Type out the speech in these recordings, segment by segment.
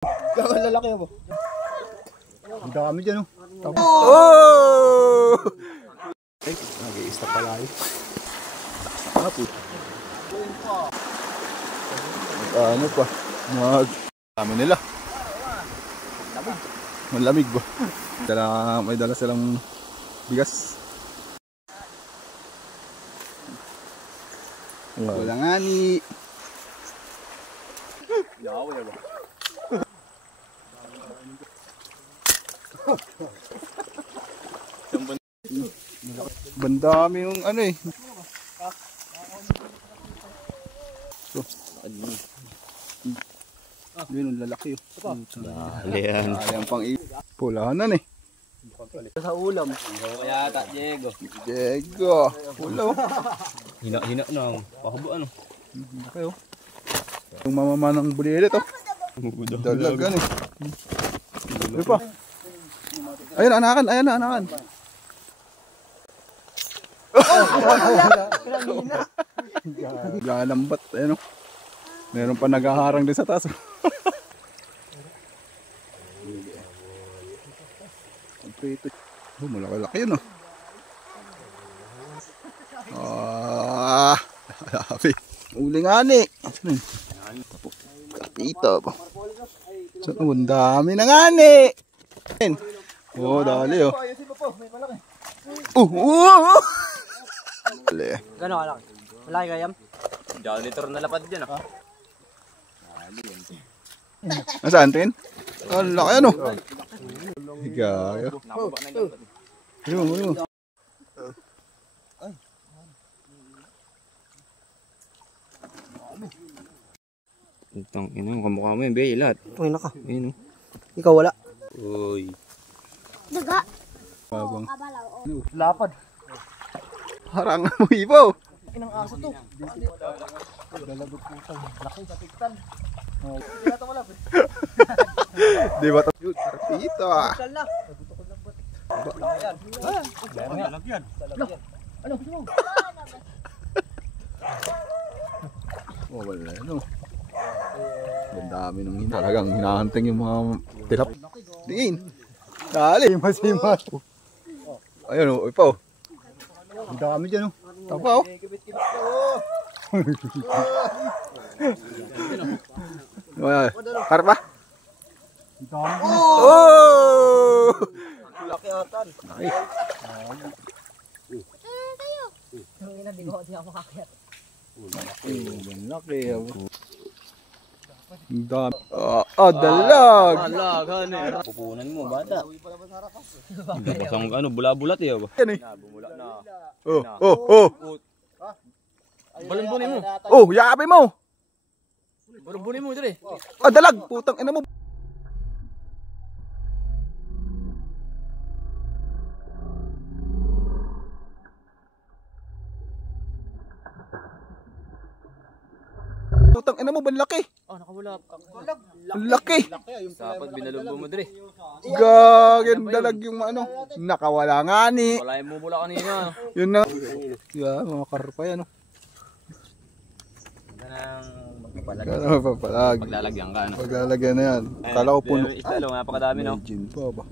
Ang lalaki mo. Ang dami dyan, oh. Oh! Ay, nag-i-stop pala yun. Apo. Ano pa? Dami nila. Malamig ba? May dala silang bigas. Wala nga ni. Yawa ba? Bandami yung ano eh. So, yun ang lalaki oh. Dali yan. Ayan pang pulahanan eh. Sa ulam. Kaya ta, Diego. Diego. Pula oh. Hina na. Pakabuan oh. Okay oh. Yung mamama ng bulilit oh. Dalagan eh. Ano pa? Ayun, anakan. Ayan na, anakan. Galambat. Ayun oh. Meron pa naghaharang din sa taas. Malaki-laki yun oh. Lapi. Uli nga ni. Kapita pa. Ang dami na nga ni. Oh, dali oh. Dali. Gano'n kalaki? Malaki kayam? Diyan liter na lapad dyan ah. Nasaan tin? Ang laki ano? Higayo. Ayun. Itong ino, kamukha mo yung bay lahat. Uy, naka. Ayun oh. Ikaw wala. Uy. Daga. Babang. Lapad. Harangan mo ibaw. Inang aso to. Dalagot putang. Laki sa tiktan. Di ba ito? Karpita. Kal na. Lalagyan. Ano gusto mo? Oh, wala ano. Ang dami nung talagang hinahanteng yung mga tilap. Tingin. Dali, masimas. Ayun oh, ipaw. Ang dami dyan oh. Tapaw. Karpa. Oh! Laki atan. Ay. Ang ina, di ko makakayat. Laki. Dalag. Dalag, ano eh. Pupunan mo, bata. Basang ano, bula-bulat eh. Yan eh. Bumula na. Oh. Balon-bunin mo. Oh, yakapin mo. Balon-bunin mo, dire. Dalag. Putang ina mo. Putang ina mo, banlaki. Oh, nakawala. Ang laki. Dapat binalumbo mo, dire. Gagin dalag yung ano. Nakawala nga ni. Wala yung mumula kanina. Yun na. Yeah, mga karpa yan. Gano'ng magpapalag. Paglalagyan ka, ano? Paglalagyan na yan. Kala ko puno. Isla, napakadami, no? May gin pa ba?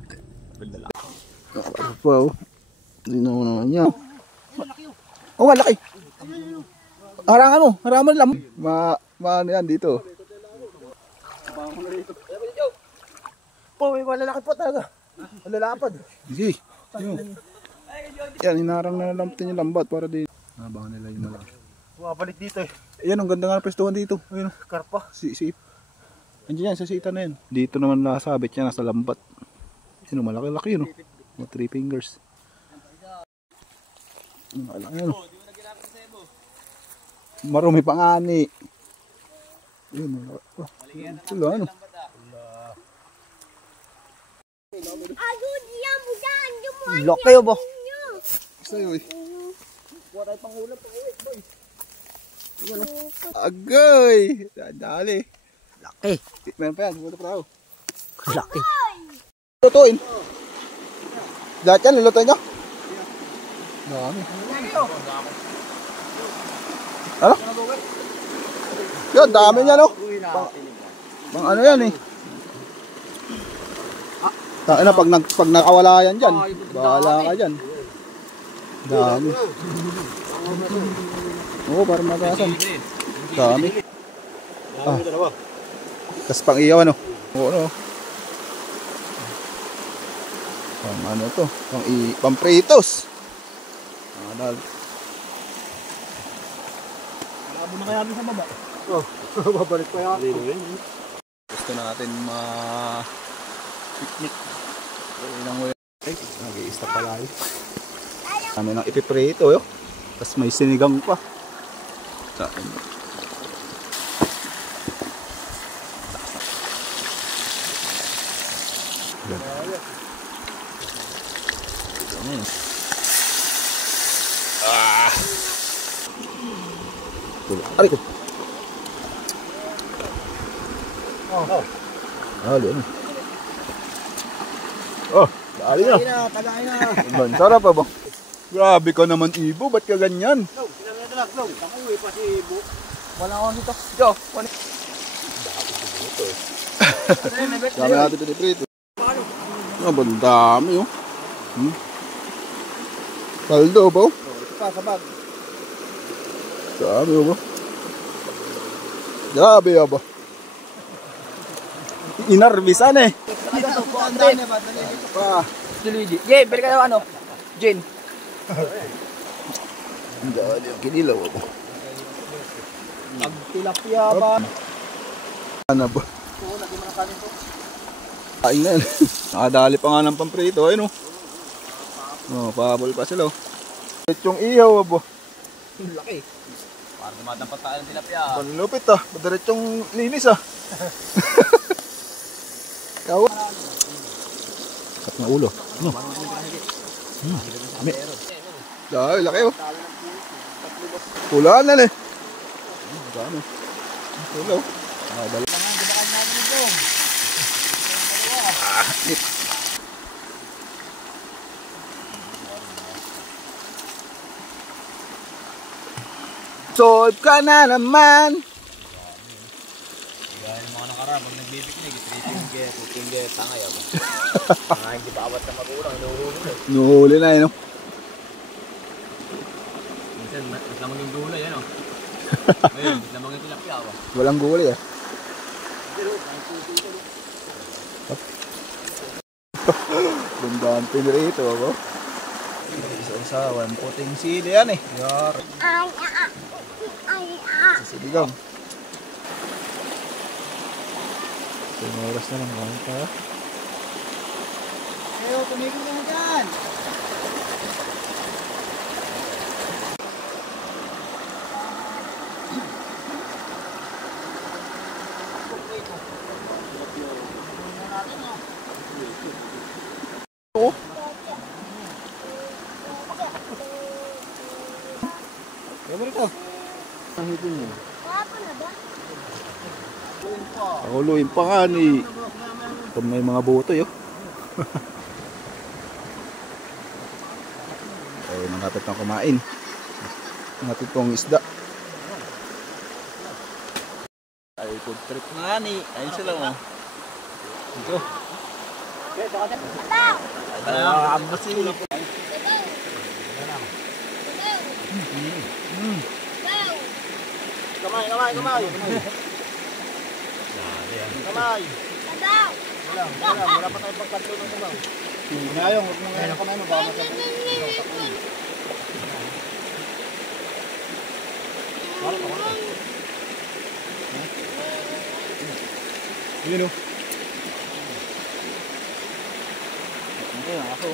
Nakarpa oh. Hindi na naman yan. Oh, malaki. Harangan mo. Harangan mo lang. Ano yan dito? Po, may malalaki po talaga. Malalapad. Sige. Yan, hinarang na lamputin yung lambat para di nabangan nila yung malaki. Bumabalik dito eh. Ayan, ang ganda nga ng pwestuhan dito. Ayun, Karpa. si andiyan yan, sa sita na yan. Dito naman nasabit yan, nasa lambat. Ayun, malaki-laki yun. Mga 3 fingers. Malaki yun. Marumi pa nga ni. Ayun, malaki. Wala, ano. Laki oh ba? Sa'yo eh. Agay! Dali. Laki. Meron pa yan, siguro pa tao. Laki. Lutuin. Lahat yan, nilutuin nyo? Dami. Ano? Yan, dami niya no? Pang ano yan eh. Ano, pag nakawala yan dyan, bahala ka dyan. Dami. Oo, para magasan. Dami. Ah. Tapos pang iyaw, ano? Oo, ano? Ano to? Pang-pritos. Dahil. Malabo na kaya sa baba. Oh, babalik pa yan. Gusto natin ma-picnic. Nag-i-stop pala yun. Kami nang ipiprito yun. Tapos may sinigang pa. Saan? Ah! Aray ko! Oh. Dali ano? Oh, dali na. Tagay na. Sarap pa ba? Grabe ka naman, Ibo. Ba't ka ganyan? Takuwi pa si Ibo. Wala ako nito. Yo, wala. Dami natin piniprito. Ah, bandami oh. Paldo ba? Sa bag. Dami ba? Grabe ba? Inarbisan eh. Pa. Luigi. Jay, balik ka na ano? Jane. Ang dali ang kinilaw ba? Tilapia ba? Ano ba? Kain na yun. Nakadali pa nga ng pamprito. Ayun o. Oh, pahabol pa sila o. Yung ihaw ba? Laki. Para dumadapat tayo ng tilapia. Panlupit ah. Madiretsong linis ah. Kawa. Kat na ulo. Ano? Dahil laki oh. Pulaan na eh. Dami. Ulo. Dala. Solve ka na naman. Kaya yung mga nakaraan, pag nagbibiknig, 3 finger, tangay ako. Mga hindi pa awat na magulang, inuhuli na. Nuhuli na yun. Minsan, lamang yung gulay, ano? Ngayon, lamang yung tilapia ako. Walang gulay ah. Bundahan pinrito ako. Isa-usawan, puting sili yan eh. Yar. Siligang. Yung oras na lang kami pa. Ayo, tumigil ka na dyan. Oo. Kaya ito. Ang hipon niya. Pakuluin pa nga ni. Ito may mga buto yun. Ay, nakapit na kumain. Nakapit pong isda. Ay, food trip nga ni. Ayun sila mo. Ito. Ambas sila. Kamay. Kamay. Wala pa tayong pagkatlo ng sabaw. Ngayong, huwag mo ngayon kamay mo. Baka masabay. Yun o. Ito yung ako.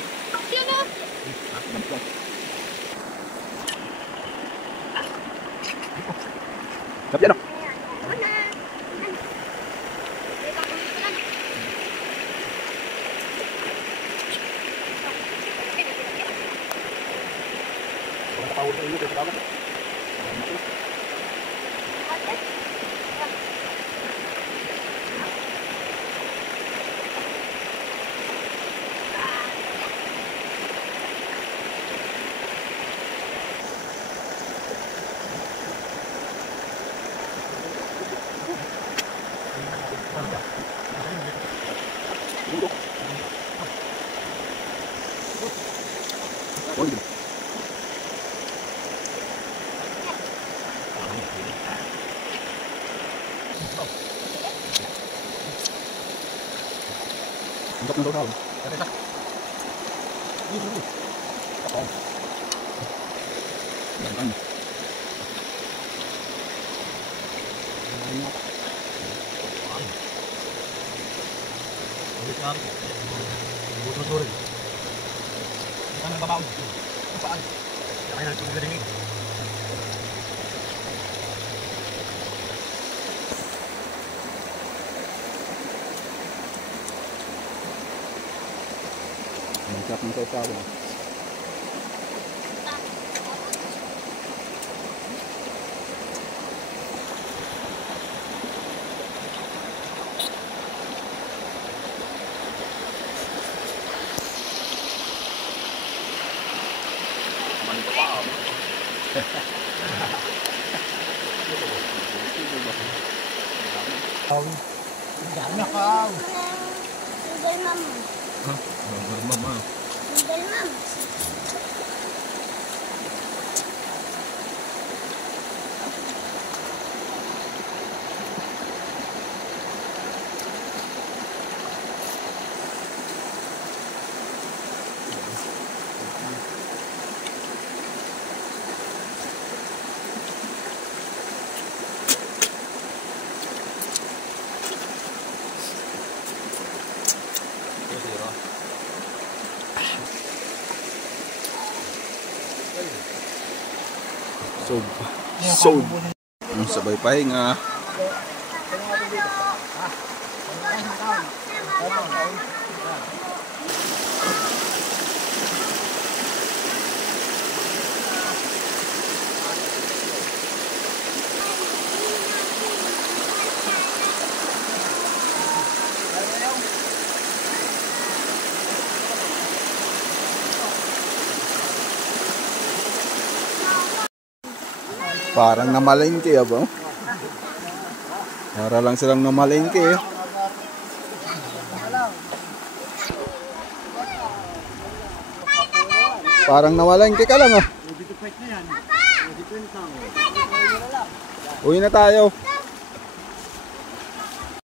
Kapyan o. Untuk ng tawag. Masarap ng sausawan. Single mom. Mama. Single mom. So, ang sabay pahinga. Parang namalengke ba? Para lang silang namalengke. Parang namalengke ka lang ah. Uwi na tayo.